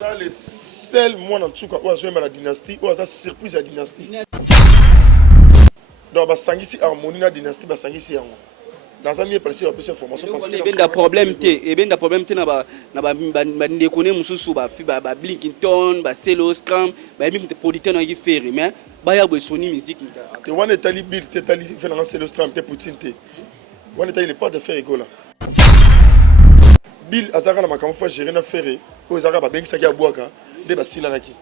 Le seul moi en tout cas où a la dynastie, où a surprise la dynastie. Donc basangisi harmonie la dynastie basangisi yango. Dans un milieu précis on peut se formation parce que il y a problème té, et ben da problème té na ba ndekone mususu ba Blinkington, ba Celo Scrum, ba mi producteur na faire mais ba ya bo soni musique nta. Te wana tali bill te tali fait dans Celo Scrum te Poutine te. Wana tali pas de faire égola. Bill azaka na makambo fa gérer na faire ko azaka ba bengisa ki abwaka de basila naki.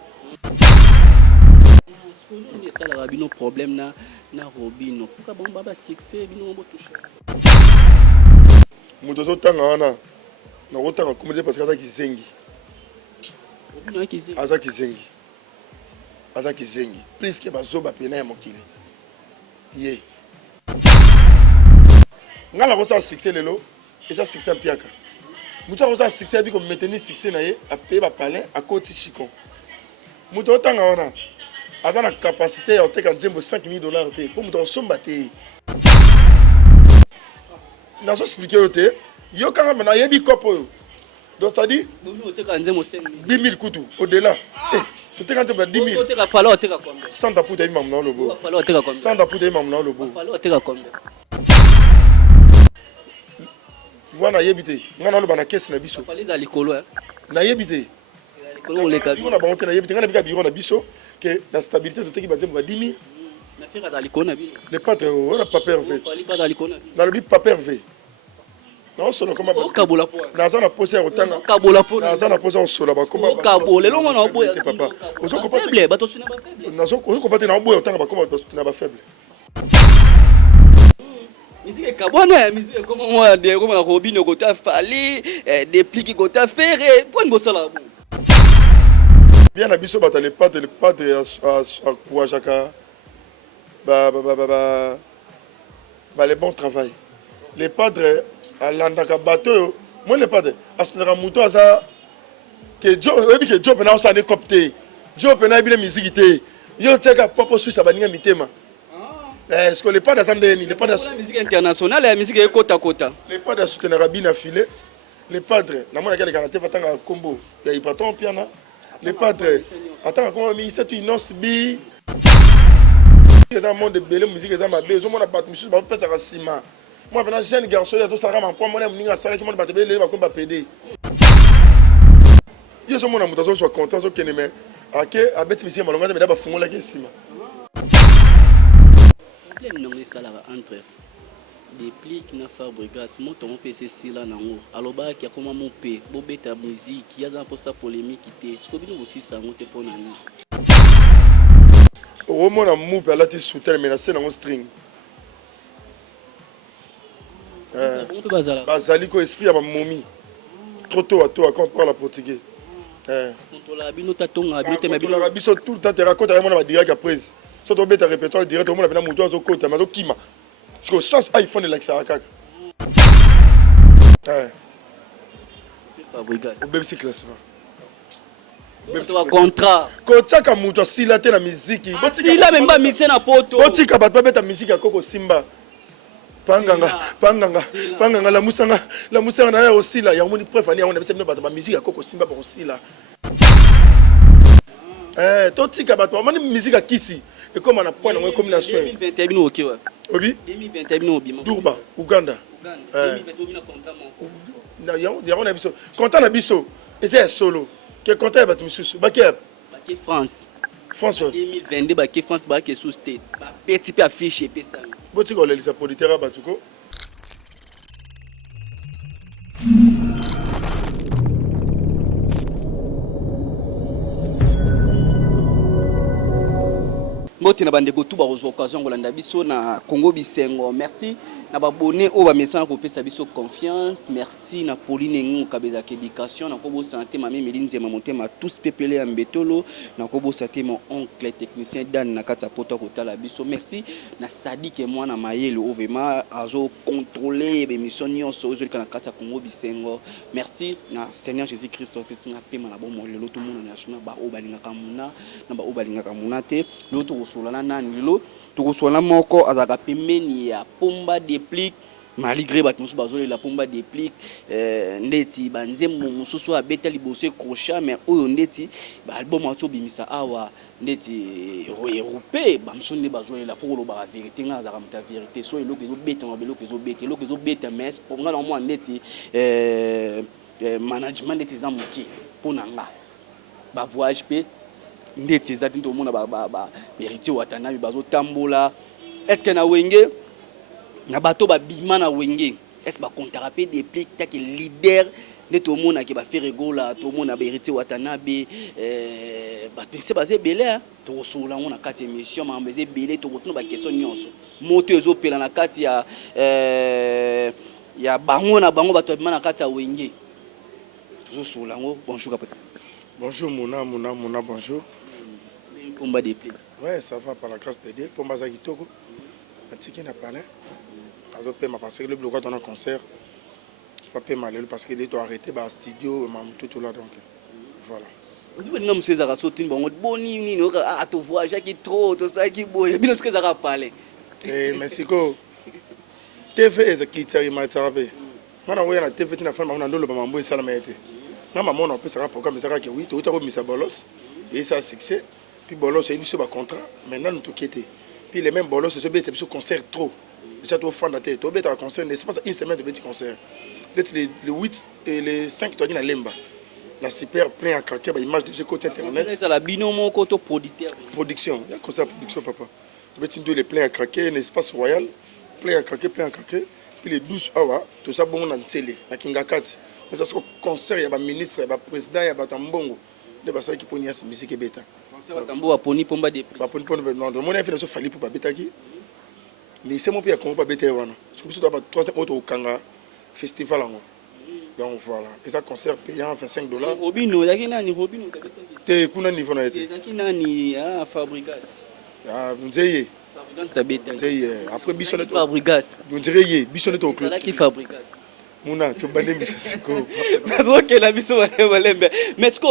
Il y a ça bino problème na Robino. Pourquoi bon baba succès bino mo toucher. Muto zo tanga wana na kotanga komede parce que azaki zengi. Robino akizi. Azaki zengi. Azaki zengi. Plus que bazoba pena ya mokili. Ye. Ngala ko sa succès lelo et ça succès piaka. Muto ko sa succès bi ko maintenir succès na ye a payer ba palais à côté chicon. Muto tanga wana a la capacité à faire $5 000 pour me donner je vais expliquer. Je vais vous dire donc c'est-à-dire 10 000 coups au-delà. Tu te dis 10 000. Sans ta poudre, il m'a amené le beau. Sans ta poudre, il m'a amené le beau. Moi, je vais vous dire caisse na biso. Na yebite. On a banté na yebite. On a bureau na biso. Que la stabilité de tout va diminuer. Les pâtes, on n'a pas pervé. Dans le but, pas pervé. Non, solo comment dans un posé au temps. Dans un posé au solo. Comment Kabola, l'homme en bois. Papa. Vous comprenez? Nous comprenons en bois au temps. Comment tu n'as pas faible. Musique Kabwana, musique comment moi, des Robino Gota Fali, des plis qui Gota Ferré. Point de ça. Bien abisso bata les pâtes à Kouajaka les bons travail les padres à l'andaka bateau moi les padres à ce moment mouton à ça que Joe na ça ne copté Joe na bien musique té yo teka papa suisse abaninga mitema est-ce que les padres les padres la musique internationale la musique est kota kota les padres soutenir rabina filé les padres na mona kale kanate fatanga combo ya ipaton piana. Les padres, attends, comment c'est une noce bi. C'est un monde de belle musique, c'est ma belle. Je m'en abatte, monsieur, je vais faire un ciment. Moi, maintenant, jeune garçon, il y a tout ça, mon point, moi, je vais faire un ciment, je vais faire un PD. Je suis mon amour, je suis content, je suis content. Ok, à bête, monsieur, je vais faire un ciment, je vais faire un ciment. Des plis qui n'a Fabregas, mon ton PC si là nango. Alors bah qui a comment mon p, bobé ta musique, qui a un peu sa polémique qui était. Ce que nous aussi ça monte pour nani. Au moins on mou là tu soutien menacé dans un string. Bazali ko esprit à ma momie. Trop tôt à toi quand on parle portugais. Contre la bino ta tonga bité mais bino la biso tout le temps te raconte à moi direct après. So to beta répétition direct au monde na muto zo kota mazo kima. Parce que chance iPhone est là que ça racaque. C'est Fabregas. Au bébé c'est classement. C'est un contrat. Kotaka muto sila te na musique. Sila même pas mise na poto. Botika batwa beta musique ya Koko Simba. Panganga la musanga na ya aussi là, ya moni preuve ani on a besoin de musique ya Koko Simba pour aussi là. Totika batwa mani musique ya Kisi. Et comme on a point dans combination 2021 bino OK ouais. Obi 2021 bino Obi. Durba, Uganda. 2021 contrat mon. Na ya on a biso. Content na biso. Et c'est solo. Que content ba misusu. Ba France. France 2022 ba ke France ba ke sous state. Ba petit peu affiché pe ça. Botiko le lisa politeur ba tuko. Mbote na bandeko tout ba occasion kolanda biso na Congo Bisengo. Merci na ba abonné o ba message ko pesa biso confiance. Merci na Pauline Ngu kabeza éducation na kobo santé mami Melinze mamotema tous pepele ambetolo na kobo santé mon oncle technicien Dan na kata poto ko tala biso. Merci na Sadik et moi na mayelo ovema azo contrôler be mission nyonso ozo kana kata Congo Bisengo. Merci na Seigneur Jésus Christ pesa na pema na bomo lelo tout monde national ba o balinga kamuna na ba o balinga kamuna te l'autre solana nani lilo to solana moko azaka pemeni ya pomba déplique malgré bato mosusu bazolela mpo badéplique ndeti banzembo mosusu abeta liboso ekrocha mais oyo ndeti baalbum ati obimisa awa ndeti erupe bamosusu nde bazolela fo kolobaka vérité ngai azalaka moto ya vérité so eloko ezobetama eloko ezobeta mais ngai na mwana ndeti management ndeti eza moke mpo na nga bavoyage mpe ndeti eza te tomona vérité watanabi bazotambola estce na wenge na bato babima na wenge est-ce bakontaka mpe déplique take leader nde tomonaki bafere gola tomona baheritier watanabe bato ese baza ebele tokosola yango na kati ya émission makambo eza ebele tokotuna baquestion nyonso moto ezopela na kati ya bango na bango bato babima na kati ya wenge tozosola yango. Bonjour kapata. Bonjour Mouna, bonjour. Pomba déplique. Ouais, ça va par la grâce de Dieu. Pomba Zagitoko, Atiki n'a pas l'air. Parce que le bloc dans un concert, il faut payer mal parce que les doit arrêter le studio, tout là donc voilà. On dit que c'est sorti une bonne boni à te voir Jacques trop tout ça qui boy bien ce que ça va parler. Merci ko. TV est qui t'a mal tarabé. Mana ouais na TV na femme on ndolo ba mambo ça la maître. Na maman on peut ça programme ça que oui tout a remis sa bolos et ça succès puis bolos c'est une sur ba contrat maintenant nous tout quitter. Puis les mêmes bolos c'est ce concert trop. Déjà tout fan de tête, tout bête à concert, c'est pas une semaine de petit concert. Le 8 et le 5 tu as dit na Lemba. La super plein à craquer bah image de côté internet. C'est la binomo koto producteur. Production, il y a comme ça production papa. Tu bête deux les plein à craquer, un espace royal, plein à craquer. Puis les 12 hours, tout ça bon en télé, la Kinga 4. Mais ça c'est concert, il y a ba ministre, il y a ba président, il y a ba tambongo. De ba ça qui poni as musique et bêta. Concert tambo a poni pomba de. Ba poni non, mon effet ne se fallait pour ba bêta qui. Mais c'est mon pays à comment pas bêter wana. Surtout si tu as 3 autres au Kanga festival en. Donc voilà, et ça concert payant $25. Robino, il y a qui Robino. T'es kuna niveau na été. Il y a qui nani ah Fabrigas. Ah vous disiez. Fabrigas ça bête. Après Bissonnet. Fabrigas. Vous diriez Bissonnet au club. C'est là qui Fabrigas. Mouna, tu bandé misiko. Parce que la biso walembe. Mais ce que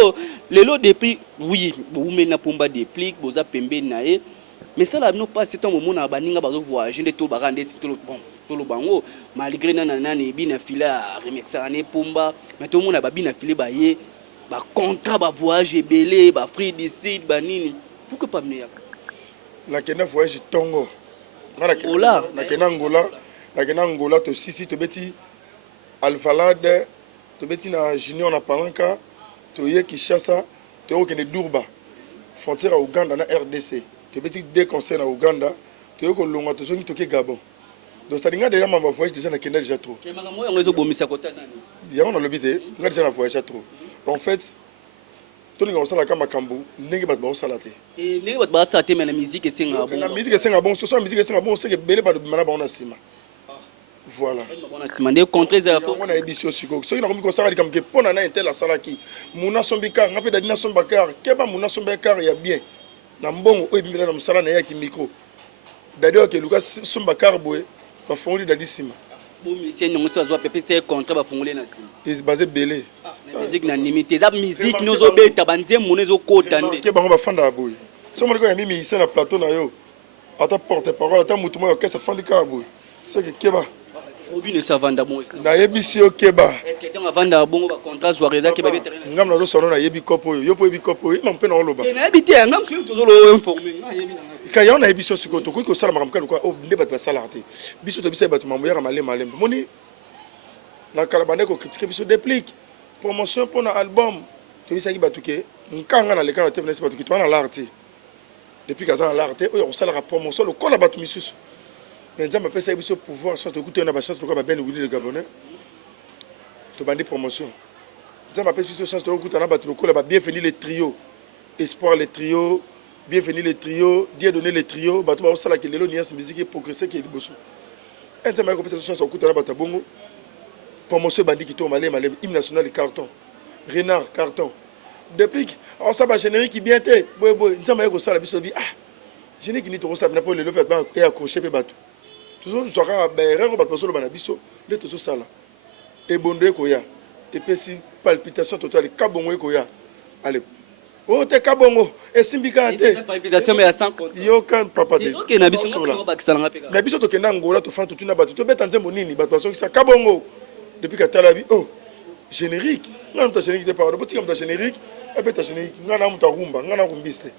les lots des prix oui, vous mena pomba des plis, boza pembe nae. Mais ça là non pas c'est un moment na baninga bazo voyager de to barande c'est tout bon. Tout le bango malgré nanani bina fila remixer ané pomba mais tout le monde a babina filé baye ba contrat ba voyage belé ba free d'ici ba nini pourquoi pas meilleur la kena voyage tongo Ola la kena Angola to sisi to beti Alvalade to beti na Junior na Palanca to ye Kinshasa to yo kene Durba frontière à Ouganda na RDC to beti deux concerts na Ouganda to yo ko longa to zongi to ke Gabon. Donc ça déjà déjà ma voyage déjà na kenda déjà trop. Mais maman on les obomisa kota nani. Il y a on a l'obité, on a déjà na voyage trop. En fait, tout le monde sala kama kambu, ndenge bat ba salate. Et ndenge bat ba salate mais la musique c'est nga bon. La musique c'est nga bon, ce soit la musique c'est nga bon, c'est que belé ba mana ba on a sima. Voilà. On a sima ndé contre za force. On a émission siko. So ina ko sala comme que pona na intel la sala ki. Muna sombika, ngape da dina sombakar, keba muna sombakar ya bien. Na mbongo o ebimela na musala na ya ki micro. D'ailleurs que Lucas sombakar boé ba fongoli d'adissima. Bon monsieur non ça doit pépé c'est contrat ba fongoli na sima. Is basé belé. La musique na limité. La musique nous obéta banze monezo kota ndé. Ke bango ba fanda boy. So mo ko ya mimi ici na plateau na yo. Ata porte parole ata mutu mo ka sa fandi ka boy. C'est que keba. Robine ça vanda bon. Na yebisi yo keba. Est-ce que tu vanda bongo ba contrat soirée ki ba betere. Ngam na zo sono na yebi kopo yo. Yo po yebi kopo yo. Mampe na oloba. Na habité ngam sur tozolo informer. Na yebi na. Quand on a émission sur côté, quoi ça la marque quoi, oh ne pas ça l'arté. Biso to bisa batu mamoya malé malé. Moni na kalabane ko critiquer biso déplique. Promotion pour un album. To bisa ki batuke. Nkanga na leka na TV nesi batuke to na l'arté. Depuis qu'à l'arté, on ça la promotion le kola batu misusu. Mais nzamba pesa biso pouvoir chance de écouter on a chance de quoi ben Willy le Gabonais. To bandi promotion. Nzamba pesa biso chance de écouter na batu le kola ba bienvenue les trio. Espoir les trio. Bienvenue les trios, Dieu donné les trios, bato ba osala ke lelo nias musique progresser ke liboso. Enzama ko pesa chance okuta na bata bongo. Promotion bandi ki to malé hymne national carton. Renard carton. Depuis on ça ba générique bien té. Boy, nzama ko sala biso bi ah. Générique ni to sala na po lelo pe ba e accrocher pe bato. Toujours sera ba erreur bato solo bana biso, le to sala. E bondo ko ya. Et puis palpitation totale kabongo ko ya. Allez. Oh, te kabongo, et simbika te. Palpitation mais à 100 contre. Yo kan papa te. OK na biso na bakisala peka. Na biso to kenda ngola to fan to tuna bato to beta nzembo nini bato baso kisa kabongo. Depuis que talabi oh générique. Ngana mta générique te parole. Botika mta générique, et beta générique ngana mta rumba, ngana rumbiste.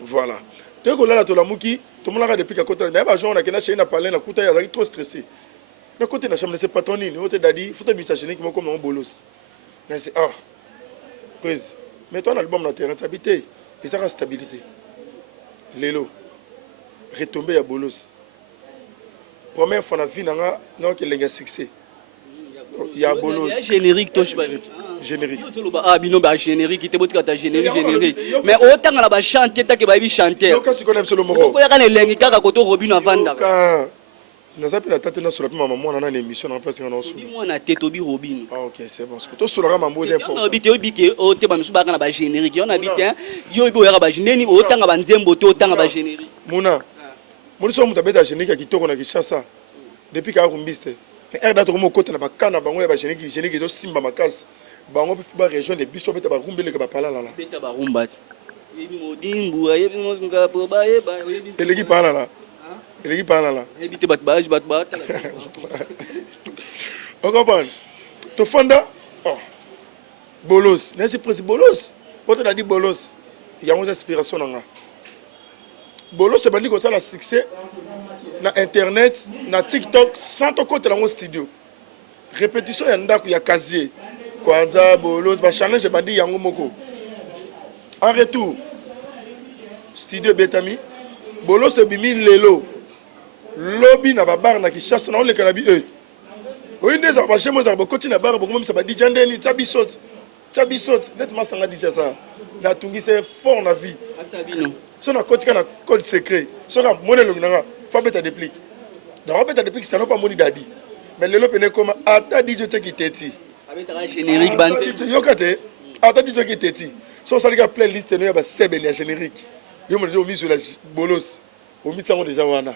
Voilà. Te ko lala to la muki, to monaka depuis que kota na ba jean na kena chez na parler na kuta ya zaki trop stressé. Na côté na chambre c'est pas ton nini, ote dadi, faut te bisa générique mo comme un bolos. Mais c'est ah. Prise. Mais toi, l'album na terrain, t'habites, et ça a stabilité. Lélo, retomber à Bolos. Première fois, on a vu dans qu'il y a succès. Il y a Bolos. Générique, toi, générique. Ah, bino, bah, générique, il était beau de générique, générique. Mais autant on a chanté, t'as que bah, il chantait. Yo, quand tu connais le mot. Pourquoi il y a des lengues, quand on Robin avant d'abord. Nous avons la tête sur la maman, on a une émission en place. Moi, on a Tobi Robin. Ah, ok, c'est bon. Tout sur le ramon, on a habité au biquet, au thème, on a générique. On habite, yo, il y a générique, autant à Banzembo, autant à générique. Mouna, moi, je suis un générique qui tourne à Kinshasa depuis qu'il y a un biste. Et là, tout le monde côté na bakana, bango ya générique, générique, ils ont simba makas. Bango peut faire région des bisous, peut-être barumbe le kabapala là. Peut-être barumba. Yebi modimbu, yebi mosunga poba, yeba. Et l'équipe parle là. Il est pas là. Éviter battre. On comprend. Tu fonda Bolos. N'est-ce pas Bolos? Quand on a dit Bolos, il y a une inspiration là. Bolos c'est bandit comme ça la succès na internet, na TikTok, sans ton côté dans mon studio. Répétition il y a casier. Kwanza Bolos, ba challenge bandit yango moko. En retour, studio Betami, Bolos c'est bimi lelo. Lobby na babar na Kinshasa na on le kanabi eux. Oui ndeza ba chez moi za bokoti na bar bokomom ça ba DJ ndeni tsabisot. Net master nga DJ ça. Na tungi c'est fort na vie. Atsabino. So na koti kana code secret. So na monelo nga fa beta déplique. Na beta déplique ça non pas moni dadi. Mais le lopene comme ata DJ te ki teti. Abeta générique banze. Yo kate ata DJ ki teti. So ça les playlist no ya ba sebe na générique. Yo mo déjà mis sur la bolos. Au mitsango déjà wana.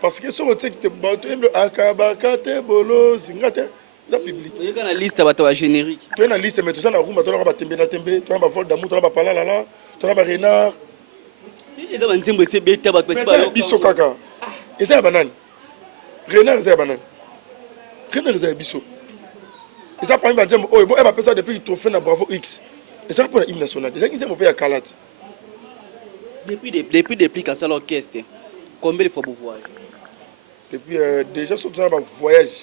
Parce que sur le texte, tu as bolos, c'est public. Tu as une liste de générique. Tu as une liste, mais tu as une room, tu as un tembe, tu as un vol d'amour, tu as un palala, tu as un renard. Tu as un tembe, c'est bête, tu as un bisso kaka. Et c'est un banane. Renard, c'est un banane. Renard, c'est un bisso. Et ça, par exemple, oh, elle appelle ça depuis le trophée na Bravo X. Et ça, pour l'hymne national. Et ça, qui est à Kalat. Depuis qu'à ça l'orchestre. Combien de fois vous voyagez? Depuis déjà, surtout dans le voyage.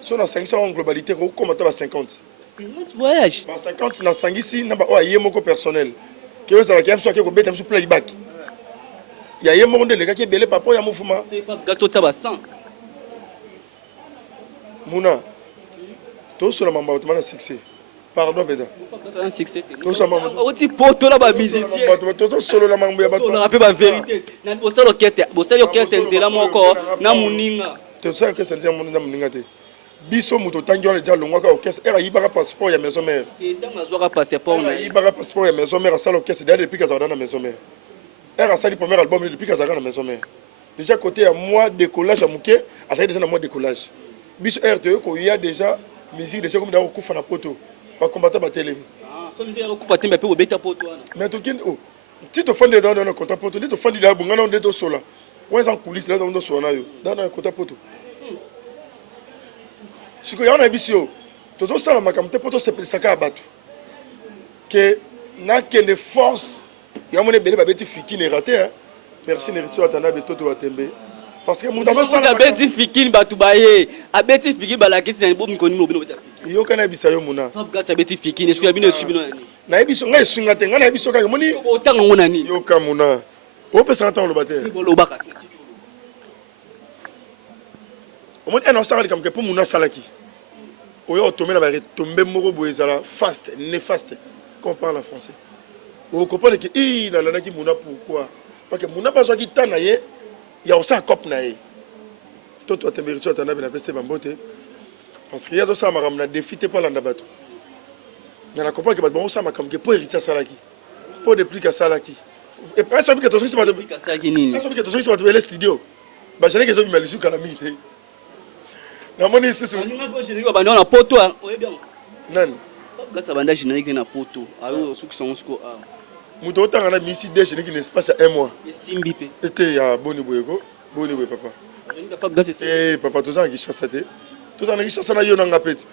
Si on a 500 en globalité, comment tu as 50? 50 voyages? 50, on a 5 ici, on a un personnel. Qui est là, qui est là, qui playback. Il y a un monde de gars qui est belé, papa, il y a un mouvement. C'est pas gâteau de ça, 100. Mouna, tout sur la maman, tu as succès. Pardon, Béda. C'est un succès. Tout ça, maman. Tu portes là, musicien. Tout solo la maman. Solo la la vérité. Au sein l'orchestre, c'est là mon corps. Na muninga. Tu sais que c'est déjà mon muninga. Biso muto tangio le dia longwa orchestre. Era yibara passeport ya maison mère. Et dans la joie passeport. Yibara passeport ya maison mère à ça l'orchestre depuis que ça dans la maison mère. Era ça le premier album depuis que ça dans la maison mère. Déjà côté à moi décollage à Mouké, à ça déjà dans moi décollage. Biso RTE ko il y a déjà musique déjà comme dans kufa na poto. Pas combattre ba télé. Ah, ça musique kufa tembe pe obeta poto wana. Mais to kin oh. Si tu fais dans un contact poto, tu fais dans bungana on est au sola. Ouais en coulisses là dans sona yo. Dans un contact poto. Si ko yana bisio. Tozo sala makamte poto se saka abatu. Que na kende force. Ya mone bele ba beti fiki ne raté hein. Merci Nerito atana beto to atembe. Parce que mon dama sala beti fiki batu baye. Abeti fiki balaki c'est un bon mikoni mo bino. Yo kana bisayo muna. Top gas abeti fiki ne suis bino subino. Na ebiso ngai sunga te ngana ebiso ka moni otanga ngona ni. Yo kamuna. O pesa ntan lo bate. Lo baka. O moni ena sala comme que pour muna salaki. Oyo tomber na ba retomber moko boezala fast, néfaste. Comprends la français. Vous comprenez que il a qui muna pourquoi? Parce que muna pas qui tana ye, ya osa cop na ye. Toto température tana na pese bambote. Parce que ya zo sa maram na défité pas landa bato. Na la comprendre que bon ça makam que pour hériter salaki. Pour dépliquer salaki. Et pas ça que to so pas dépliquer salaki nini. Ça que to so pas le studio. Ba jane que zo bimali su kala mité. Na moni su su. Na ngo je ba na poto oye bien. Nan. Quand ça banda générique na poto, alors ceux qui sont jusqu'au A. Muto tanga na misi de générique qui n'espace à 1 mois. Et Simbi pe. Était ya boni boyego, papa. Eh papa tous en qui chasse té. Tous en qui chasse na yo na ngapeti.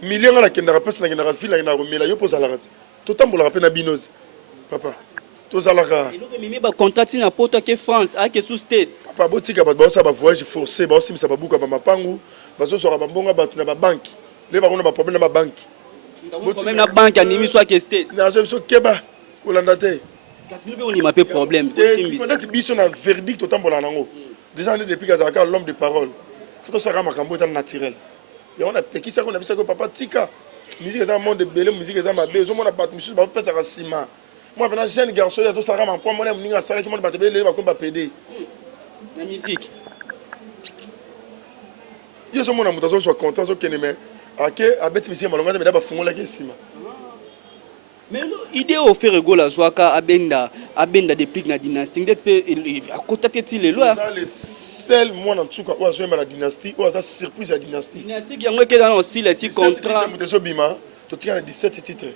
Million na kenda rapes na kenda ville na romela yo poza la rat. Tout tambola rapena binoz. Papa. Tous à la rat. Et nous mimi ba contrat na poto que France, a que sous state. Papa botika ba ça ba voyage forcé, ba aussi ça ba buka ba mapangu, ba so sora ba mbonga ba tuna ba banque. Les ba na ba problème na ba banque. Même la banque animi soit que state. Na je so keba kolanda te. Parce que on a pas problème. Si peut-être biso na verdict autant bola nango. Déjà depuis Kazaka l'homme de parole. Faut ça rama kambo tan naturel. Et on a qui ça qu'on a vu ça que papa tika. Musique dans monde de belé, musique dans ma bé, zo mona bat musique ba pesa ka sima. Moi maintenant jeune garçon ya to ça rama point moi ninga sala ki monde bat belé ba ko ba PD. La musique. Yo zo mona mutazo soit content zo keneme. OK, abeti misi malonga mais d'aba fungola ki sima. Mais l'idée au faire ego la joaka abenda depuis la dynastie peut à côté de les lois. C'est le seul moi en tout cas où a la dynastie où a surprise la dynastie. Dynastie qui a dans aussi les 6 contrats. Mutezo bima, to tika na 17 titres.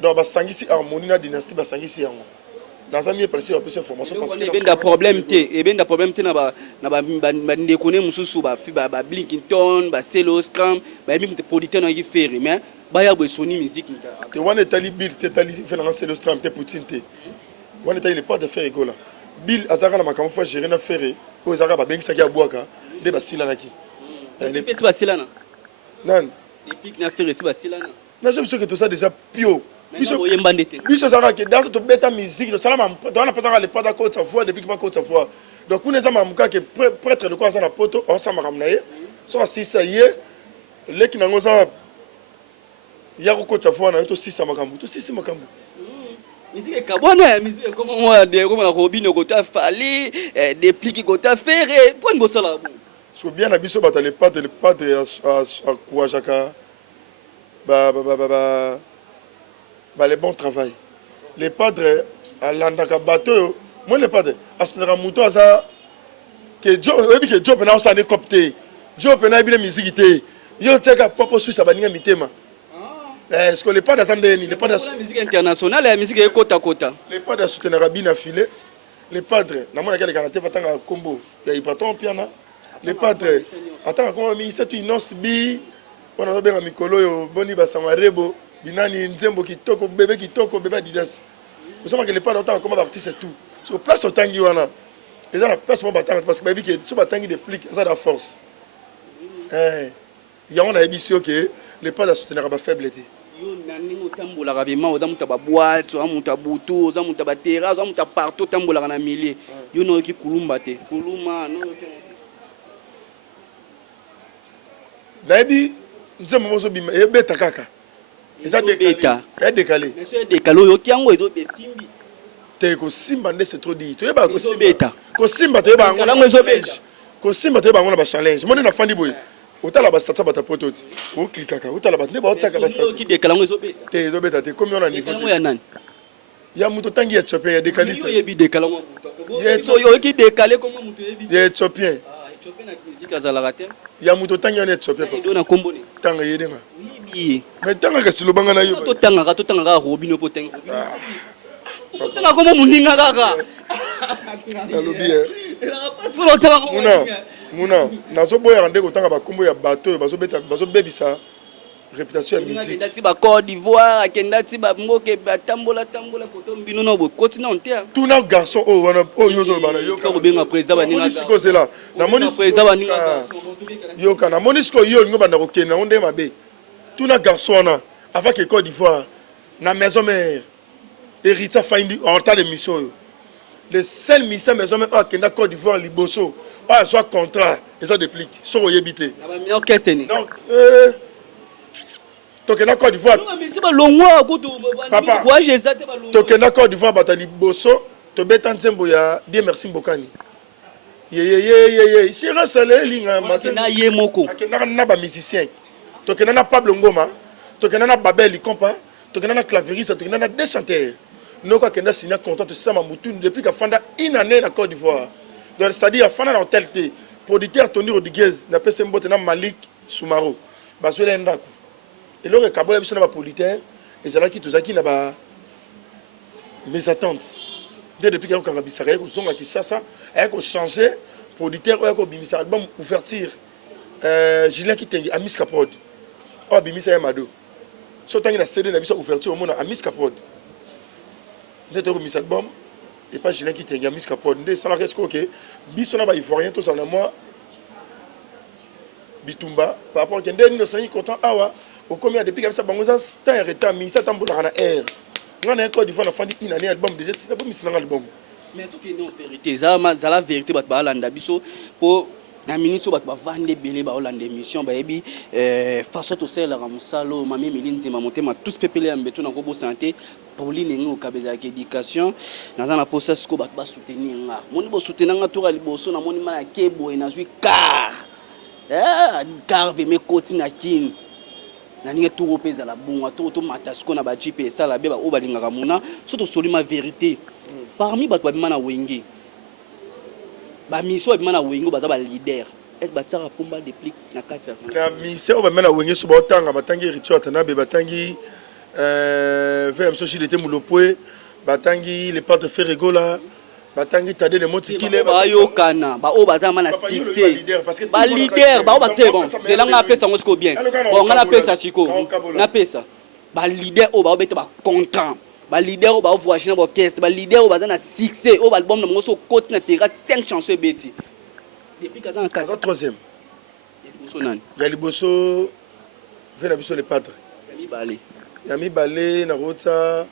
Donc ba sangisi harmonie na dynastie ba sangisi yango. Dans un mieux précis après cette formation parce que il y a problème té na ba ndekone mususu ba Blinkington, ba Celo Scrum, ba mi producteur na qui faire mais baya bo soni musique te wana tali bill te tali fait lancer le stram te poutine te wana tali le pas de faire égola bill azaka na makambo fa gérer na faire o azaka ba bengisa ki abwaka de basila naki ne peut pas basila na nan depuis na faire si basila na je pense que tout ça déjà pio biso azaka que dans to beta musique le salama dans na pas le pas d'accord sa voix depuis que pas sa voix donc on est ma muka que prêtre de quoi ça na poto on sa makamna ye so asisa ye le kinango za ya ko ta fois na to sisa makambu to sisa makambu musique kabona musique comme moi de comme la robine ko ta fali déplique ko ta faire point bo sala bon so bien na biso bata le pas de à kuajaka ba les bons travail les padres à landaka bateau moi les padres asnera muto aza que Joe na sa ne copter Joe na bi musique té yo teka popo sur sa baninga mitema. Est-ce que les pas d'attendre les pas de la musique internationale la musique est côte à côte les pas de soutenir rabine affilé les padres na mona kale kanate fatanga combo ya ipaton piana les padres attends comment mi c'est une noce bi on a bien mikolo yo boni ba samarebo binani nzembo kitoko bébé didas vous savez que les padres autant comment artiste tout sur place autangi wana et ça la place mon battant parce que baby que sur batangi de plique ça la force il y a on a émission que les padres soutenir ba faiblesse yo nani motambola rabima odamuta ba boîte odamuta butu odamuta ba terrasse odamuta partout tambola na milieu yo no ki kulumba te kuluma no nabi nzembo mozo bima e beta kaka eza décalé monsieur décalé yo kiango ezo besimbi te ko simba nde c'est trop dit to yeba ko beta ko simba to yeba ngo ezo beta ko simba to yeba ngo na ba challenge moni na fandi boy otala ba statut ba tapototi o klikaka otala ba ne ba otsaka ba statut ki décalé ngo ezo beta te ezo beta te comme on a niveau ya nani ya muto tangi ya Ethiopien ya décaliste yo yebi décalé ngo yo ki décalé comme muto yebi ya Ethiopien Ethiopien na musique azala te ya muto tangi ya Ethiopien pa ndo na kombo ne tanga yedenga oui mais tanga ka silobanga na yo to tanga robino poteng tanga como muninga kaka na lobi muna nazo boya ndeko tanga ba kombo ya bateau bazo bebisa réputation ya musique ndati ba Côte d'Ivoire akendati ba mboke batambola poto mbino no bo continent entier tout na garçon o wana o yozo bana yo ka benga président baninga siko zela na moni président baninga yo kana moni siko yo ngo banda ko kena onde mabe tout na garçon wana avant que Côte d'Ivoire na maison mère héritier findi en temps de mission le seul mission maison mère a kenda Côte d'Ivoire liboso a soit contrat et ça déplique so yebité na ba mi orchestre ni donc tokenda Côte d'Ivoire papa tokenda Côte d'Ivoire batali boso to beta nzembo ya Dieu merci mbokani ye sira sale linga makena ye moko akenda na ba musicien tokenda na Pablo Ngoma tokenda na Babel Likompa tokenda na clavieriste tokenda na deux chanteurs noko akenda signer contrat to sama mutu depuis ka fanda une année na Côte d'Ivoire donc c'est-à-dire fanda na tel té producteur Tony Rodriguez na pese mbote na Malik Soumaro bazole ndako et là, le Kabola est un politique. ezalaki tozalaki na ba mes attentes dès depuis que on a bisaka ko zonga Kinshasa a ko changer producteur ou ko bimisa album ouverture Julien Kitengi Amis Kapod o bimisa ya mado so tangi na CD na biso ouverture au mona Amis Kapod dès to bimisa album et pas Julien Kitengi Amis Kapod ndé ça la qu'est-ce que biso na ba ivoirien to ça na moi bitumba par rapport que ndé nous sommes content awa au combien depuis comme ça bango ça temps retard mi ça tambola na air ngana ko di fana fandi une année album déjà c'est pas mis dans album mais tout est non vérité ça la vérité bat ba landa biso pour na minute bat ba vande belé ba landa émission ba yebi façon to sela ka musalo mami milinzi ma motema tous pepele ya mbeto na ko bo santé Pauline ngo kabeza ke éducation na na process ko bat ba soutenir nga moni bo soutenir nga to ka liboso na moni mana kebo na zui car ve me koti na kin na ninga tout repeza la bonga tout matasko na ba JP ça la beba o balingaka muna surtout solima vérité parmi bato babimana wenge ba mission babimana wenge baza ba leader est ba tsara pomba déplique na kati na mission babimana wenge so ba tanga batangi Richard na be batangi VM Sochi était mulopwe batangi les pattes Ferregola batangi tade le motikile ba yokana ba o baza mana succès ba leader ba o ba très bon c'est là nga pesa ngosiko bien bon nga na pesa siko na pesa ba leader o ba beta ba content ba leader o ba voyager na orchestre ba leader o baza na succès o ba album na ngoso côté na terrain 5 chansons beti depuis quand en 4 troisième ya liboso vena biso les padres yami balé na rota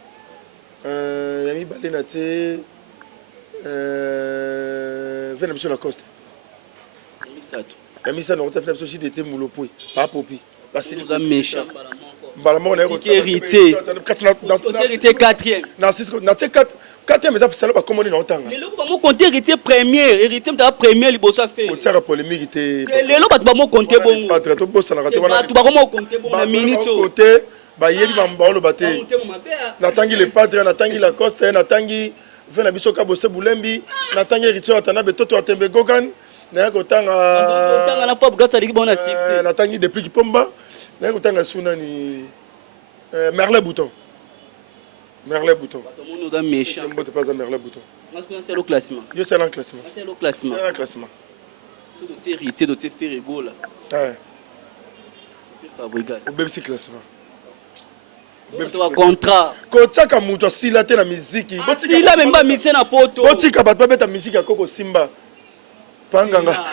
yami balé na te vena biso la coste yami sa na rota vena biso si d'été mulopwe pas popi parce que méchant Balamon hérité quatrième na 6 na 4e mais ça ça va comment on tanga lelo ba mo compter héritier premier mta premier liboso fait on tira polémique té lelo ba ba mo compter bongo pas très to bossa na rato wana ba mo compter bongo na minute côté ba yeli ba mbalo baté na tangi le padre na tangi la coste na tangi vena biso ka bosse bulembi na tangi héritier atana betoto atembe gogan na ko tanga na pop gasa liki bona 6 na tangi depuis Kipomba na ko tanga suna ni Merle Bouton. Merle Bouton. Nous sommes méchants. Je ne sais pas à Merle Bouton. C'est le classement. Je sais le classement. C'est le classement. C'est le classement. C'est hérité de tes Ferrego là. Ouais. C'est Fabregas. Au BBC classement. C'est un contrat. Kotaka muto sila te na musique. Sila même pas mise na poto. Botika batba beta musique ya Koko Simba. Panganga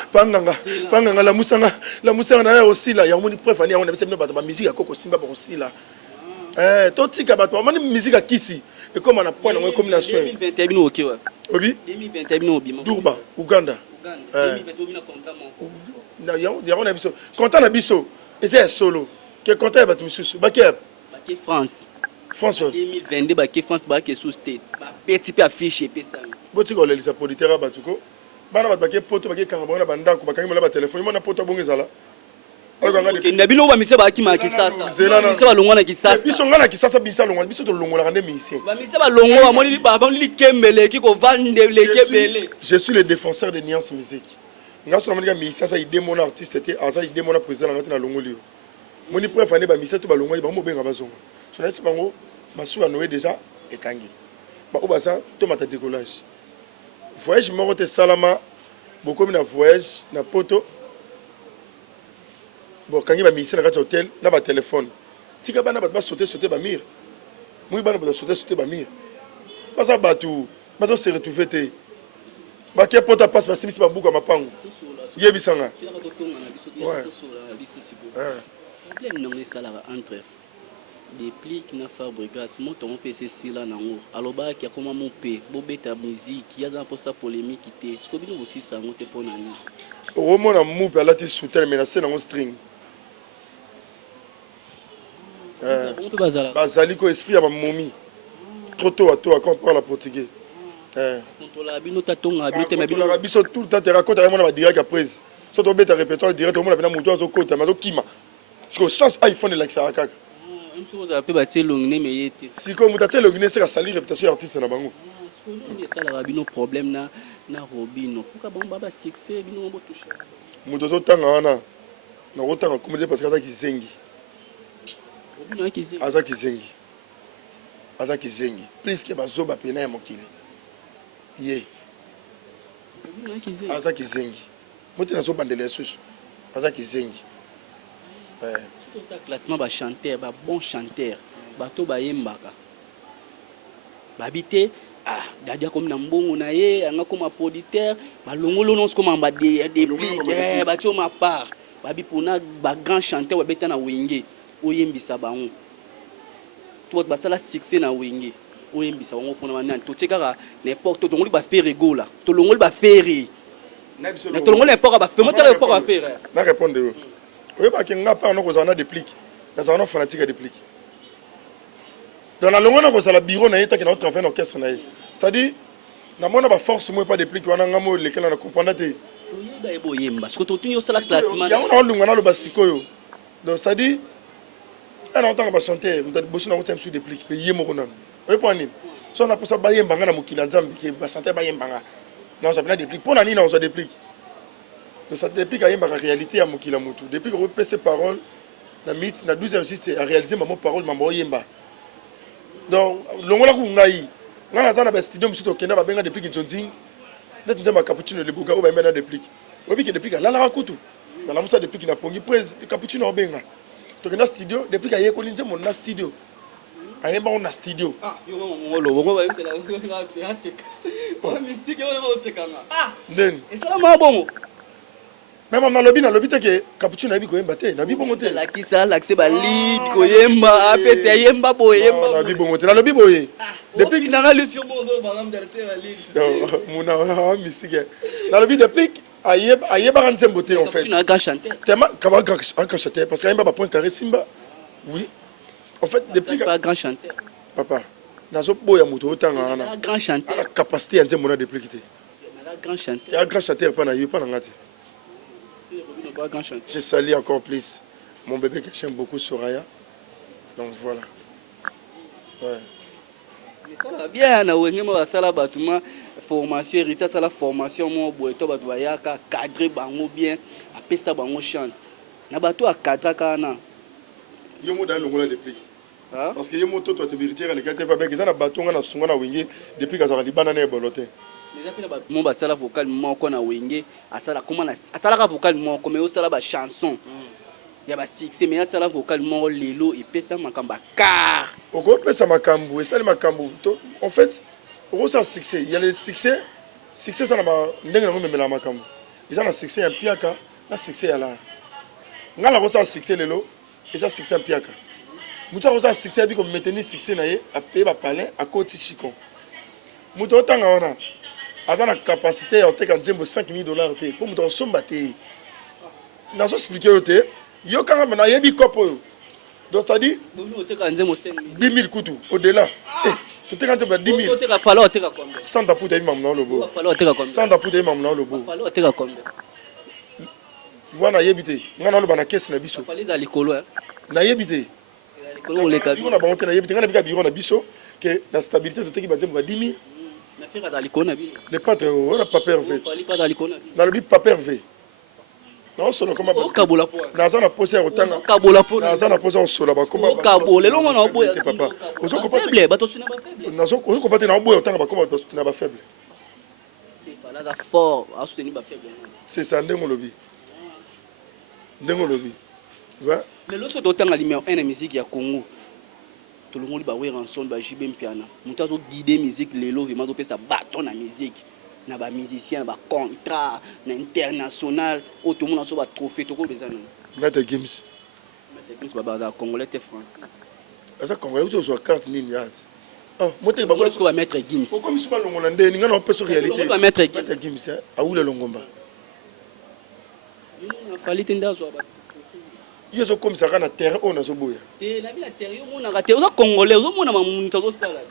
la musanga na ya osila ya moni preuve ani on avait bata ba musique ya Koko Simba ba osila. Totika bato mani musique à kisi et comme on a point dans combination 2021 bino OK wa obi 2021 bino obi Durba Uganda 2021 bino contrat mon na ya on a biso content na biso et c'est solo que content bato misusu ba France 2022 ba France ba ke sous state ba petit peu affiché pe ça botiko le lisa politique batuko bana bato ba ke poto ba ke kanga bona bandako ba kangi ba téléphone mona poto bongezala na bino ba mise ba kima kisasa mise ba longwa na kisasa biso ngana kisasa bisa longwa biso to longwa la ndé musicien ba mise ba longwa ba moni ba li kembele ki ko vande le kebele je suis le défenseur de Nuance Musique ngaso na moni ka musicien ça idée mon artiste était asa idée mon président ngati na longoli moni preuve ane ba musicien to ba longwa ba mo benga bazonga so na sibango masu ya Noé déjà ekangi ba o ba ça to mata décollage voyage moko te salama beaucoup na voyage na poto. Bon, quand il va misser dans hôtel, là va téléphone. Si tu vas sauter ba mire. Moi ba na sauter ba mire. Pas ça batou, ba se retrouver te. Ba ke porte passe parce que si ba buka mapango. Yebisanga. Ouais. Problème non ça là entre des plis qui na Fabregas moto on PC sila nango. Aloba ki akoma mon pe, bobeta musique, ya za pour ça polémique té. Ce que bino aussi ça ngote pona ni. Au moins na mou pe alati souter mais na scène en string. Bazali ko esprit ya momie trop tôt à toi quand on parle portugais contrôle bino tatonga bino te bino la biso tout le temps te raconte à mon direct après so to beta répétition direct au monde na muto azo kota mazo kima parce que chance iPhone la ça kaka mso za pe ba tie longne me yete si ko muta tie longne c'est la salir réputation artiste na bango ça la bino problème na Robino pourquoi bon baba succès bino mo toucher muto zo tanga wana na rotanga comédie parce que ça ki zengi aza kizengi aza kizengi plus ke bazoba pena ya mokili ye aza kizengi moti nazobandela lisusu aza kizengi ça classement ba chanteur ba bon chanteur bato bayembaka babité dadia comme na mbongo na ye anga comme producteur balongolo non comme ba déplique batio ma part babi pona ba grand chanteur babeta na wenge oyembisa bango to basala succès na wenge oyembisa bango pona banani to tekaka n'importe to ngoli ba faire rigola to longoli ba faire na to longoli n'importe ba faire mo tala n'importe ba faire na répondre oui ba kinga pa no kozana déplique na zana fanatique déplique dans la longue on a la bureau na yeta ki na travailler dans orchestre na ye c'est-à-dire na mona ba force moi pas déplique wana ngamo lekel na comprendre te oyeba ebo yemba parce que to tunyo sala classement ya on lunga na lo basikoyo donc c'est-à-dire ana ntanga ba chanter mutadi bosu na ko tsemsu déplique pe yemo kona oui pas ni so na posa ba yemba na mukila nzambi ke ba chanter ba yemba non ça bien déplique pona ni na on se déplique donc ça déplique a yemba réalité ya mukila mutu depuis que repese parole na mythe na 12 registre à réaliser maman parole maman yemba donc longola ku ngai ngana zana ba studio msuto kenda ba benga déplique nzonzi net nzamba cappuccino le buga o ba mena déplique obi ke déplique la la kutu na la musa déplique na pongi presse cappuccino o benga to kenda studio déplique aye ko linze mon na studio aye ba on na studio yo ngolo bongo ba yutela c'est assez on mystique on va sekanga nden et ça ma bongo même on a lobby te que cappuccino na bi ko yemba te na bi bongo te la kisa l'accès ba lead ko yemba apc yemba bo yemba na bi bongo te na lobby boye depuis dans la leçon bonzo ba ngam derté ba lead muna mystique na lobby depuis aye ba ranze mbote en fait tu n'as qu'à chanter tellement kaba grand chanteur parce que yemba ba point carré simba oui en fait depuis pas grand chanteur papa nazo boya muto otanga na grand chanteur la capacité nze mona dépliquer grand chanteur ya grand chanteur pas na yo pas na ngati. Je salue encore plus mon bébé que j'aime beaucoup, Soraya. Donc voilà. Ouais. Mais ça va bien, na wenge mo basala batuma formation héritier ça la formation mo boeto batu bayaka cadrer bango bien apesa bango chance. Na bato a cadrer kana. Yo mo dans longola depuis. Parce que yo mo to te héritier les gars te va bien que ça na bato nga na sunga na wenge depuis que ça va libana na bolote. Mon basala vocal moko na wenge asala comment asala ka vocal moko mais osala ba chanson ya ba succès mais asala vocal moko lelo et pesa makamba car oko pesa makambu et ça le makambu en fait oko ça succès il y a le succès ça na ndenge na ngombe la makambu ils ont un succès un piaka na succès ya la ngala ko ça succès lelo et ça succès un piaka mutu ko ça succès bi ko maintenir succès na ye a payer ba palais à côté chicon mutu otanga wana a la capacité à faire $5 000 pour me somba te. N'a pas expliqué au te. Yo quand même na yebi kopo. Donc c'est-à-dire 10 000 coups au-delà. Tu te quand 10 000. Sans d'appui de maman le beau. Sans d'appui de maman le beau. Wana yebite. Ngana lo bana caisse na biso. Na yebite. On a banté na yebite. Ngana bika biro na biso que la stabilité de te qui bazem va 10 000. Le pâtre, on n'a pas pervé. Dans le but, pas pervé. Non, c'est comme ça. Dans un posé au temps. Dans un posé au sol. Comme ça. Faible. On comprend que au temps comme ça faible. C'est fort à soutenir ba faible. C'est ça ndengo lobby. Ndengo lobby. Va. Mais lorsque tu entends la lumière en musique ya Congo. Tout le monde va voir en son ba JB piano. Montazo guider musique lelo vraiment to sa bâton na musique. Na ba musicien ba contrat na international au tout le monde so ba trophée to ko bezana. Maître Gims. Maître Gims baba da congolais et français. Asa congolais so so carte ni niaz. Ah, moté ba ko ba Maître Gims. Pourquoi mi so ba longola ndé ni ngana on peut sur réalité. Ba Maître Gims a oula longomba. Il fallait tenda zo ba. Yo so comme ça na terre on a so boya. Et la vie la terre yo mona ka te o congolais o mona mamuntu zo sala.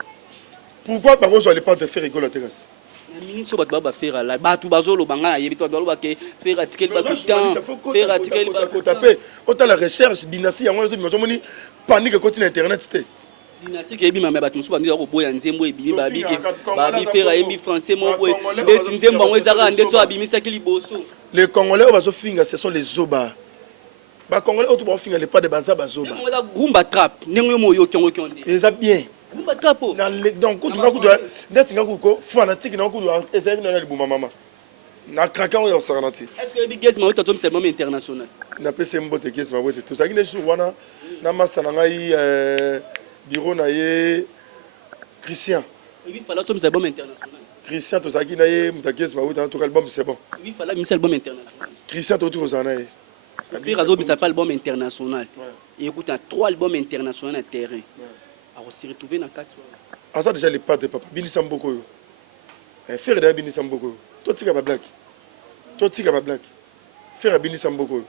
Pourquoi par contre les pas te faire rigoler terrasse? Na ministre bat ba faire la batu bazolo banga na yebito do ba ke faire article ba tout temps faire article ba ko taper autant la recherche dynastie yango zo moni panique continue internet c'était. Dynastie ke bi mama batu so ba ndi ko boya nzembo e bi ba bi faire embi français mo boy ndeti nzembo ngo ezaka ndeti abimisa ki liboso. Les Congolais bazo finga ce sont les zoba. Ba Congolais auto ba finga les pas de baza bazoba. On va gumba trap nengo mo yo kyongo kyonde. Ils a bien. Donc, quand tu as fanatique, tu as maman. Na craquant au Saranati. Est-ce que Big Guest Maouta c'est le international? Na PC Mbote Guest Maouta. Tout ça qui est sur Wana, na master nangai bureau naie Christian. Il fallait que c'est album international. Christian tout ça qui naie Mbote Maouta en tout cas album c'est bon. Il fallait que c'est album international. Christian tout ça naie. Il raison mais c'est pas album international. Et écoute, 3 albums internationaux à terrain. Alors se retrouver dans 4 soirs. Ah ça déjà les pattes de papa. Bini Samboko. Faire de Bini Samboko. Toi tu pas blague. Toi tu pas blague. Faire Bini Samboko.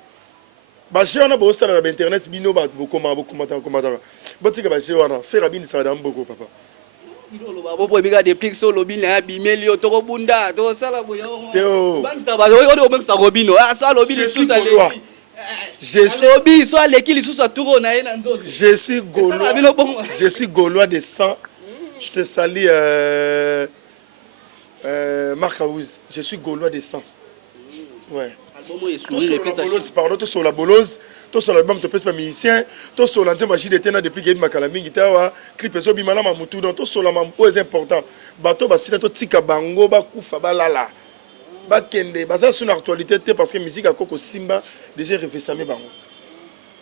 Ba jeune ba osala na internet bino ba bokoma bokomata komata. Ba tika ba jeune faire Bini ça da mboko papa. Bino lo ba bobo biga de pixel lo bina bimeli otoko bunda to sala boyo. Teo. Bangsa ba o bangsa robino. Ah ça lo bini sous ça. Je suis Gaulois. Je suis Gaulois de sang. Je te salue Marc Aouz. Je suis Gaulois de sang. Ouais. Pardon, tu sur la bolose, tu sur l'album, tu peux pas musicien, tu sur l'antième magie de Tena depuis que je suis guitare, clip et so bimala mamutu, donc tu sur la mamou est important. Bato basila to tika bango ba kufa ba lala. Ba kende, baza sur l'actualité parce que musique a koko simba déjà refait bango.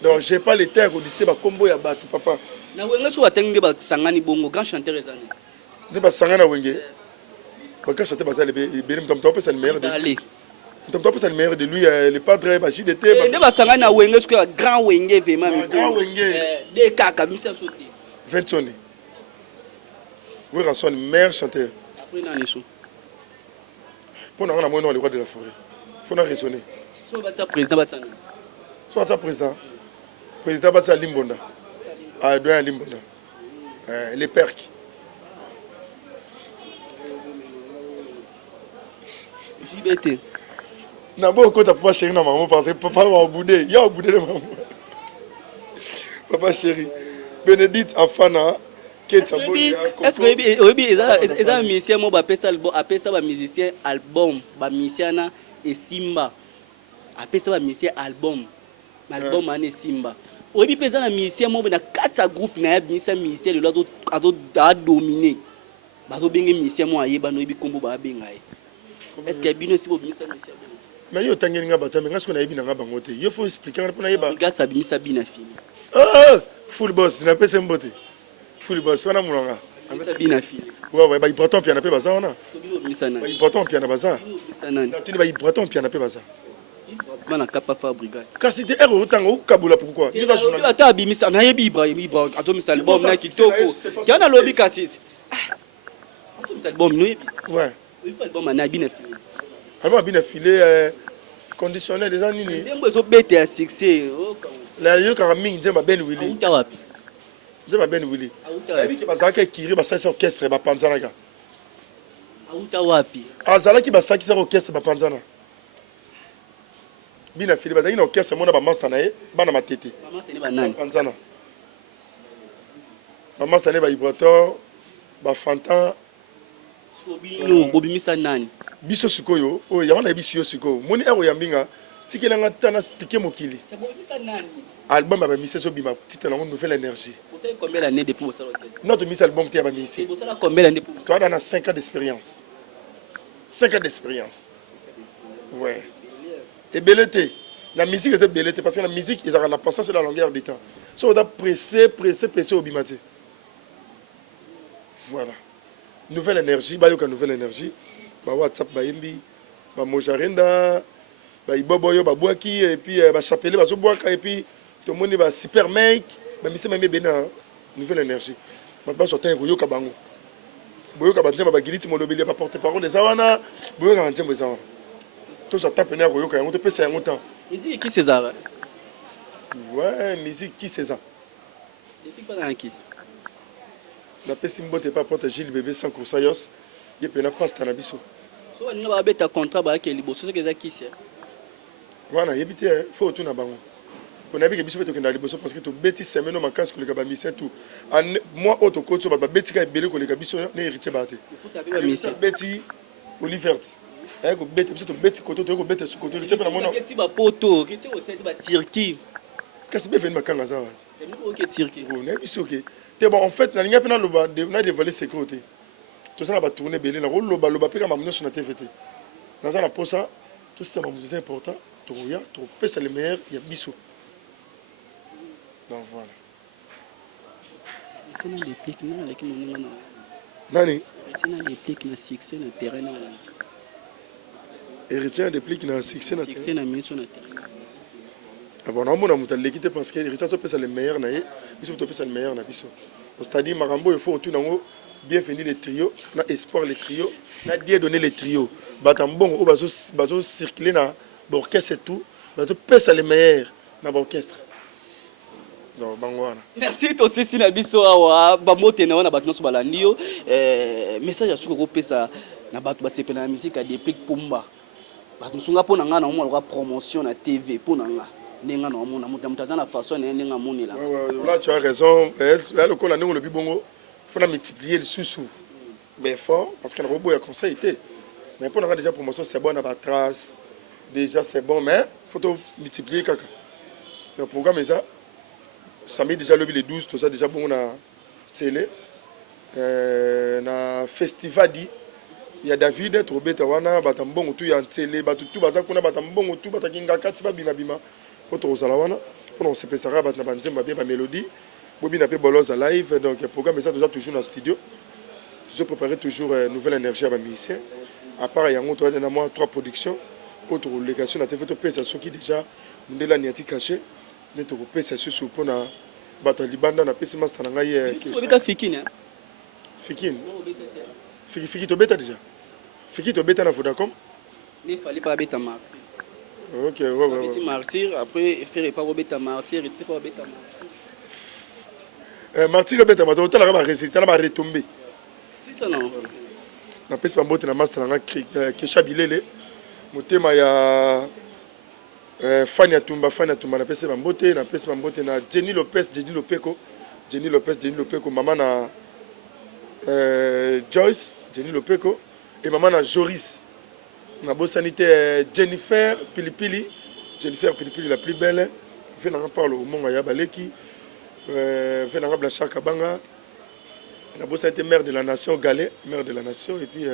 Donc j'ai pas le temps de discuter ba combo ya bato papa. Na wenga so atenge ba sangani bongo grand chanteur ezani. De ba sangana wenge. Ba grand chanteur baza le berim tom top c'est le meilleur de lui. Tom top c'est le meilleur de lui le padre ba JDT. De ba sangana wenge ce que grand wenge vraiment. Grand wenge. De kaka misa sauté. 20 sonné. Oui, Ranson meilleur chanteur. Après nani so. Pour nous, on a moins le roi de la forêt. Il faut raisonner. So batsa président batsa. So batsa président. Président batsa Limbonda. Ah, doyen Limbonda. Les percs. JBT. Nabo quand papa chéri na maman parce que papa va au boudé. Il y a au boudé de maman. Papa chéri. Bénédicte Afana. Est-ce que un musicien mo ba pesa album apesa ba musicien album ba musicien et Simba apesa ba musicien album ane Simba oyebi pesa na musicien mo na 4 groupe na musicien le lot a dominé bazo benga musicien mo ayeba no yebi kombo ba benga est-ce que bino si bo musicien mais yo tangeli nga bato mais ngasko na yebi na nga bango te yo faut expliquer nga pona yeba nga sabi misa bina fini full boss na pesa mbote full boss wana mulanga Sabina fille. Ouais, bah il prend piano pe baza wana. Bah il prend piano baza. Tu dis bah il prend piano pe baza. Mana kapa Fabrigas. Kasi de ero utanga ukabula pourquoi? Il va journal. Ata bimisa na yebi Ibrahim atomisa album na kitoko. Yana lobi kasi. Atomisa album no yebi. Ouais. Il pas album na bina fille. Album bina filé conditionnel des années. Zembo zo bete à succès. La yo ka mingi nzemba Ben Willy. Uta wapi? Nzemba Ben Willy. Ebi ki bazaka kiri basasa orchestre ba panzana ka. Auta wapi? Azala ki basaki sa orchestre ba panzana. Bina fili bazaki na orchestre mona ba master na ye bana matete. Ba master ne ba nani? Panzana. Ba master ne ba Ibraton, ba Fantan. Sobino, bobimisa nani? Biso sikoyo, o ya wana biso sikoyo. Moni ero ya mbinga, tikelanga tana piquer mokili. Bobimisa nani? Album ba misa so bima, titre na nouvelle énergie. Vous savez combien d'années depuis vous savez orchestre? Notre mis album qui a misa. Vous savez combien d'années pour vous? Toi on a 5 ans d'expérience. 5 ans d'expérience. Ouais. Et belleté. La musique est belleté parce que la musique ils ont la patience et la longueur du temps. So on a pressé au bimati. Voilà. Nouvelle énergie, bah yoka nouvelle énergie. Bah WhatsApp bah yembi, bah mojarenda, bah iboboyo bah boaki et puis bah chapelet bah zo boaka et puis tout le monde va super make, bah mise même bena nouvelle énergie. Bah sortir un yoka bango. Boyoka banzema bah giliti molobeli bah porte parole des awana, boyoka banzema des awana. Tout ça tape na yoka yango te pesa yango temps. Musique qui César? Ouais, musique qui César. Depuis pas dans qui? La pesimbote pas porte Gilles bébé sans coursayos, il peut na pasta na biso. So on va beta contrat ba ke liboso que za kisia. Voilà, yebite faut tout na bango. On a vu que biso beto kenda liboso parce que to beti semeno makasi ko le kabamisa tout. Moi auto coach ba beti ka belé ko le kabiso na héritier ba te. Beti Olivert. Ko beti biso to beti koto to ko beti su koto héritier na mono. Beti ba poto, kiti o tseti ba Turquie. Kasi be venu makanga za. OK Turquie. On a biso que T'es bon, en fait, na linga pena loba, na dévoilé sécurité. Tout ça, on va tourner belé, na loba, loba, puis quand sur la TVT. Dans ça, on a pour ça, tout ça, c'est important. Tu regardes, tu repères, c'est le meilleur, il y a Bissou. Donc voilà. C'est un déclic, non, avec nous. Nani? C'est un déclic, na succès, na terrain. Héritier déclic, na succès, na terrain. Succès, na minute, na terrain. Bon, on a monté l'équité parce que l'héritage c'est le meilleur naïe, Bissou c'est le meilleur na Bissou. C'est-à-dire Marambo il faut tout nango bienvenue les trios, na espoir les trios, na bien donner les trios. Batambon au bazo circuler na orchestre et tout, bazo pèse le meilleur na orchestre. Donc bangwana. Merci to sisi na biso awa ba mote na wana batno so balandio message ya suko ko pesa na bato ba sepena na musique a déplique pomba. Bato sunga pona nga na mo promotion na TV pona nga. Nenga na mo na mutazana façon nenga moni là. Là tu as raison, là le col a le bibongo, faut la multiplier le sous mais fort parce que na robot ya conseil était. Mais pour déjà promotion c'est bon à la trace. Déjà c'est bon mais faut tout multiplier kaka. Le programme est ça. Samedi déjà le 12 tout ça déjà bon na télé. Na festival dit il y a David Trobeta wana batambongo tout ya télé batutu baza kuna batambongo tout batakinga kati ba bima bima. Pour on se préparera à la mélodie. Bobby n'a pas bolosa live, donc le programme est déjà toujours dans le studio. Je prépare toujours une nouvelle énergie à ma musicien. À part, il y a 3 productions. Autre légation, la TV ça qui déjà, nous avons la caché. Nous avons ça sur pour na bato libanda na pesi master na ngai. Fikine. Fikine. Fikine to beta déjà. Fikine to beta na Vodacom. Il fallait pas beta martyr. Ok, ouais. Petit martyr, après faire pas beta martyr, et tu sais pas beta martyr. Martyr beta martyr, tu as la résultat, la retombée. C'est ça non. Na pesi bambote na master na Kesha Bilele. Motema ya Fania Tumba na pesi bambote na Jenny Lopez maman na Joyce, Jenny Lopeko et maman na Joris. Na bosanité Jennifer Pilipili la plus belle. Venanga parle au monde ya baleki. Venanga Blanchard Kabanga. Na bosanité mère de la nation Galais, mère de la nation et puis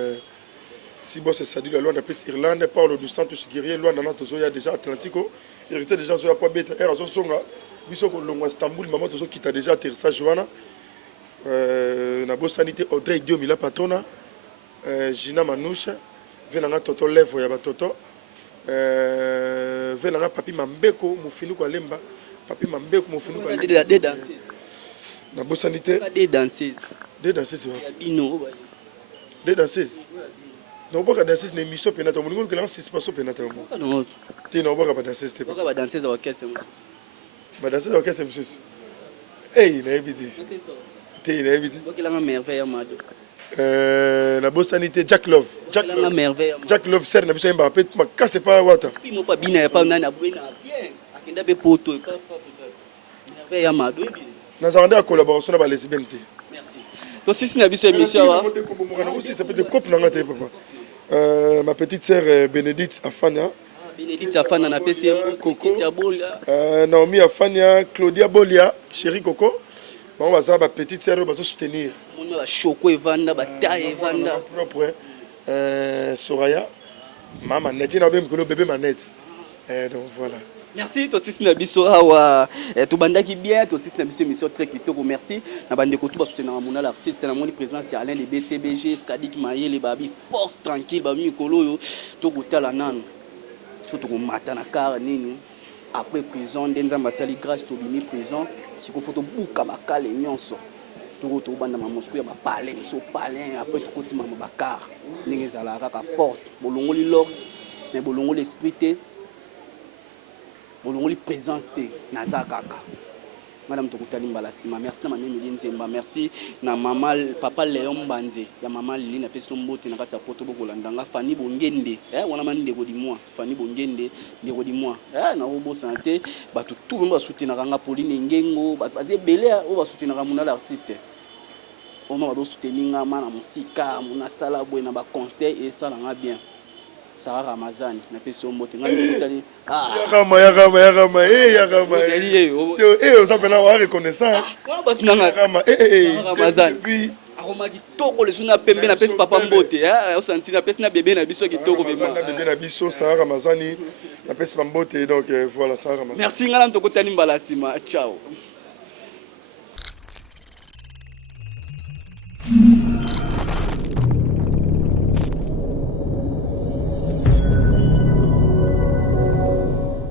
si boss Sadi la loi d'après Irlande parle du centre Chigirier loi dans notre zoya déjà Atlantico. Hérité déjà zoya pas bête era zo songa. Biso ko longo Istanbul maman tozo kita déjà atterrissage Joana. Na bosanité Audrey Diomila Patona. Gina Manouche. Venanga toto levo ya batoto venanga papi mambeko mufinu kwa lemba papi mambeko mufinu kwa des danseuses na bosanité des danseuses bino des danseuses no boka danseuses ne miso penata mo ngol kala six paso penata mo non ti no boka ba danseuses te ba danseuses au orchestre ba danseuses au orchestre monsieur na ebiti te na ebiti boka la merveille amado la bosanité Jack Love sert na biso yemba pe makase pa wata mo pa bina pa nana buena bien akenda be poto pa merveille amado na zanda ya collaboration na ba lesbienne te merci to sisi na biso émission wa aussi ça peut être couple na ngate papa ma petite sœur Bénédicte Afania na pesi Coco Naomi Afania Claudia Bolia chérie Coco on va ça ma petite sœur va soutenir on va choco evanda bataille evanda propre Soraya maman netina bem ko bébé manette donc voilà merci to sisi na biso awa to bandaki bien to sisi na biso émission très kitoko merci na bande ko to ba soutenir mon artiste na moni présence ya Alain le BCBG Sadik Mayele babi force tranquille ba mikolo yo to kotala nanu surtout ko mata na car nini après prison ndenza masali grâce to bimi prison siko photo buka bakale nyonso to banda mamosko ya bapale so palin après to kotima mabakar ndenge zala kaka force bolongoli lors mais bolongoli esprit te bolongoli présence te naza kaka madame tokutali mbala sima merci na mami Mili Nzemba merci na mama papa Léon Banze ya mama Lili na peso mbote na kati ya poto bokolandanga Fanny Bongende wana mani ndeko di moi Fanny Bongende ndeko di moi na obo santé batu tout ba soutenir nga Pauline Ngengo baze belé o ba soutenir mona l'artiste o ma ba soutenir nga mana musika mona sala bwe na ba conseil et ça nga bien Sarah Ramazani na pesi mbote ngani tokutani ça pena wa reconnaissant batu nanga Ramazani akoma kitoko lesu na pembe na pesi papa mbote osanti na pesi na bébé na biso kitoko vraiment na bébé na biso Sarah Ramazani na pesi mbote donc voilà Sarah Ramazani merci ngala tokutani mbala sima ciao